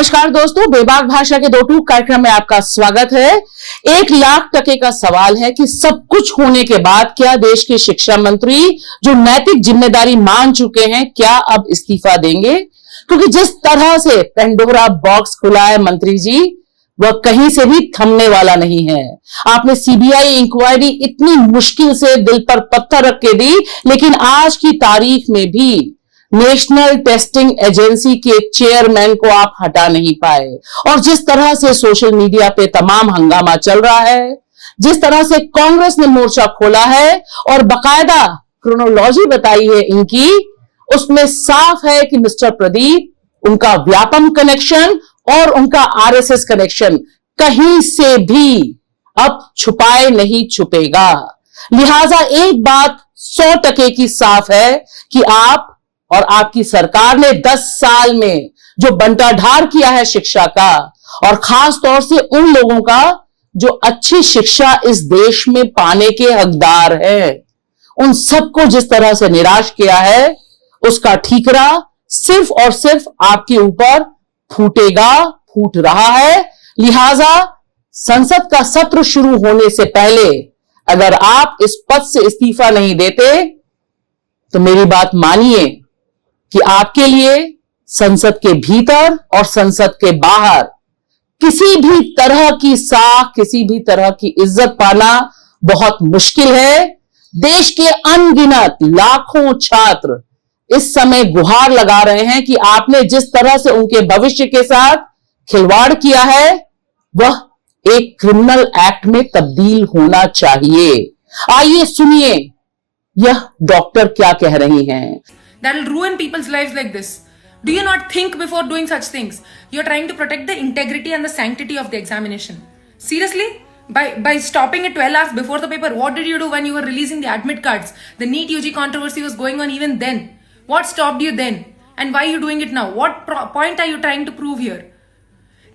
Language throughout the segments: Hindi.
नमस्कार दोस्तों, बेबाक भाषा के दो टूक कार्यक्रम में आपका स्वागत है। 1,00,000 का सवाल है कि सब कुछ होने के बाद क्या देश के शिक्षा मंत्री जो नैतिक जिम्मेदारी मान चुके हैं, क्या अब इस्तीफा देंगे? क्योंकि जिस तरह से पेंडोरा बॉक्स खुला है मंत्री जी, वह कहीं से भी थमने वाला नहीं है। आपने सीबीआई इंक्वायरी इतनी मुश्किल से दिल पर पत्थर रख के दी, लेकिन आज की तारीख में भी नेशनल टेस्टिंग एजेंसी के चेयरमैन को आप हटा नहीं पाए। और जिस तरह से सोशल मीडिया पे तमाम हंगामा चल रहा है, जिस तरह से कांग्रेस ने मोर्चा खोला है और बकायदा क्रोनोलॉजी बताई है इनकी, उसमें साफ है कि मिस्टर प्रदीप, उनका व्यापम कनेक्शन और उनका आरएसएस कनेक्शन कहीं से भी अब छुपाए नहीं छुपेगा। लिहाजा एक बात 100% की साफ है कि आप और आपकी सरकार ने 10 साल में जो बंटाढार किया है शिक्षा का, और खास तौर से उन लोगों का जो अच्छी शिक्षा इस देश में पाने के हकदार हैं, उन सबको जिस तरह से निराश किया है, उसका ठीकरा सिर्फ और सिर्फ आपके ऊपर फूट रहा है। लिहाजा संसद का सत्र शुरू होने से पहले अगर आप इस पद से इस्तीफा नहीं देते तो मेरी बात मानिए कि आपके लिए संसद के भीतर और संसद के बाहर किसी भी तरह की साख, किसी भी तरह की इज्जत पाना बहुत मुश्किल है। देश के अनगिनत लाखों छात्र इस समय गुहार लगा रहे हैं कि आपने जिस तरह से उनके भविष्य के साथ खिलवाड़ किया है, वह एक क्रिमिनल एक्ट में तब्दील होना चाहिए। आइए सुनिए यह डॉक्टर क्या कह रही हैं। That will ruin people's lives like this. Do you not think before doing such things? You're trying to protect the integrity and the sanctity of the examination. Seriously? By stopping it 12 hours before the paper, what did you do when you were releasing the admit cards? The NEET UG controversy was going on even then. What stopped you then? And why are you doing it now? What point are you trying to prove here?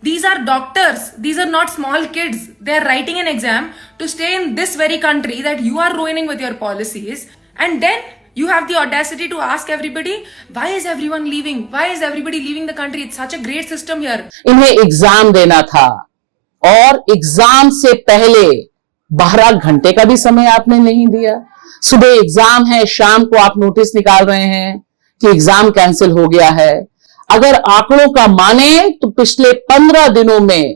These are doctors. These are not small kids. They are writing an exam to stay in this very country that you are ruining with your policies. And then you have the audacity to ask everybody, why is everyone leaving? Why is everybody leaving the country? It's such a great system here. इन्हें एग्जाम देना था और एग्जाम से पहले 12 घंटे का भी समय आपने नहीं दिया। सुबह एग्जाम है, शाम को आप नोटिस निकाल रहे हैं कि एग्जाम कैंसिल हो गया है। अगर आंकड़ों का माने तो पिछले 15 दिनों में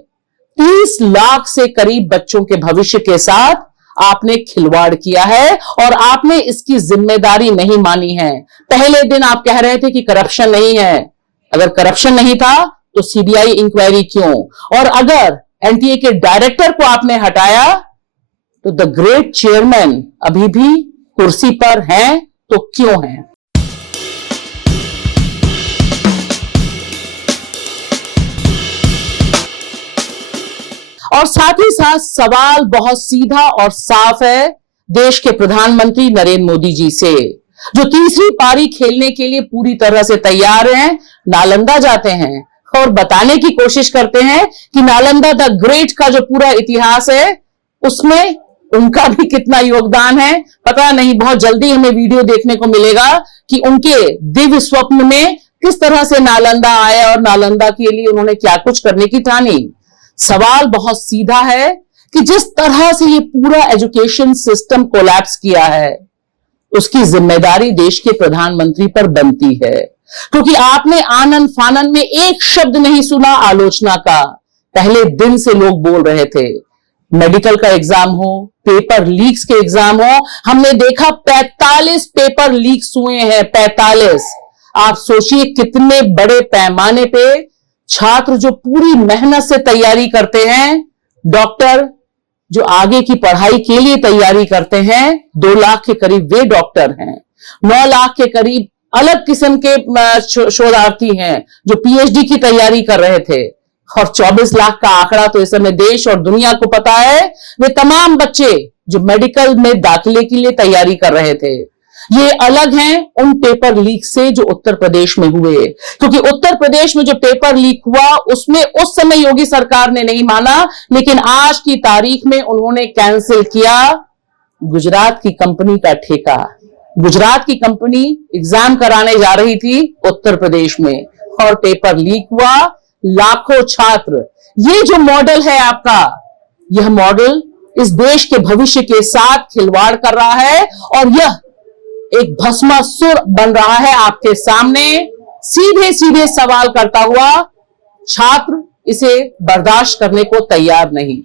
30 लाख से करीब बच्चों के भविष्य के साथ आपने खिलवाड़ किया है और आपने इसकी जिम्मेदारी नहीं मानी है। पहले दिन आप कह रहे थे कि करप्शन नहीं है। अगर करप्शन नहीं था तो सीबीआई इंक्वायरी क्यों? और अगर एनटीए के डायरेक्टर को आपने हटाया तो द ग्रेट चेयरमैन अभी भी कुर्सी पर हैं तो क्यों हैं? और साथ ही साथ सवाल बहुत सीधा और साफ है देश के प्रधानमंत्री नरेंद्र मोदी जी से, जो तीसरी पारी खेलने के लिए पूरी तरह से तैयार हैं। नालंदा जाते हैं और बताने की कोशिश करते हैं कि नालंदा द ग्रेट का जो पूरा इतिहास है उसमें उनका भी कितना योगदान है पता नहीं। बहुत जल्दी हमें वीडियो देखने को मिलेगा कि उनके दिव्य स्वप्न में किस तरह से नालंदा आए और नालंदा के लिए उन्होंने क्या कुछ करने की ठानी। सवाल बहुत सीधा है कि जिस तरह से ये पूरा एजुकेशन सिस्टम कोलैप्स किया है, उसकी जिम्मेदारी देश के प्रधानमंत्री पर बनती है, क्योंकि आपने आनंद फानन में एक शब्द नहीं सुना आलोचना का। पहले दिन से लोग बोल रहे थे, मेडिकल का एग्जाम हो, पेपर लीक्स के एग्जाम हो, हमने देखा 45 पेपर लीक्स हुए हैं। 45। आप सोचिए कितने बड़े पैमाने पे छात्र जो पूरी मेहनत से तैयारी करते हैं, डॉक्टर जो आगे की पढ़ाई के लिए तैयारी करते हैं, 2 लाख के करीब वे डॉक्टर हैं। 9 लाख के करीब अलग किस्म के शोधार्थी हैं जो पीएचडी की तैयारी कर रहे थे, और 24 लाख का आंकड़ा तो इस समय देश और दुनिया को पता है। वे तमाम बच्चे जो मेडिकल में दाखिले के लिए तैयारी कर रहे थे, ये अलग हैं उन पेपर लीक से जो उत्तर प्रदेश में हुए, क्योंकि उत्तर प्रदेश में जो पेपर लीक हुआ उसमें उस समय योगी सरकार ने नहीं माना, लेकिन आज की तारीख में उन्होंने कैंसिल किया गुजरात की कंपनी का ठेका। गुजरात की कंपनी एग्जाम कराने जा रही थी उत्तर प्रदेश में और पेपर लीक हुआ। लाखों छात्र। ये जो मॉडल है आपका, यह मॉडल इस देश के भविष्य के साथ खिलवाड़ कर रहा है और यह एक भस्मासुर बन रहा है आपके सामने। सीधे सीधे सवाल करता हुआ छात्र इसे बर्दाश्त करने को तैयार नहीं।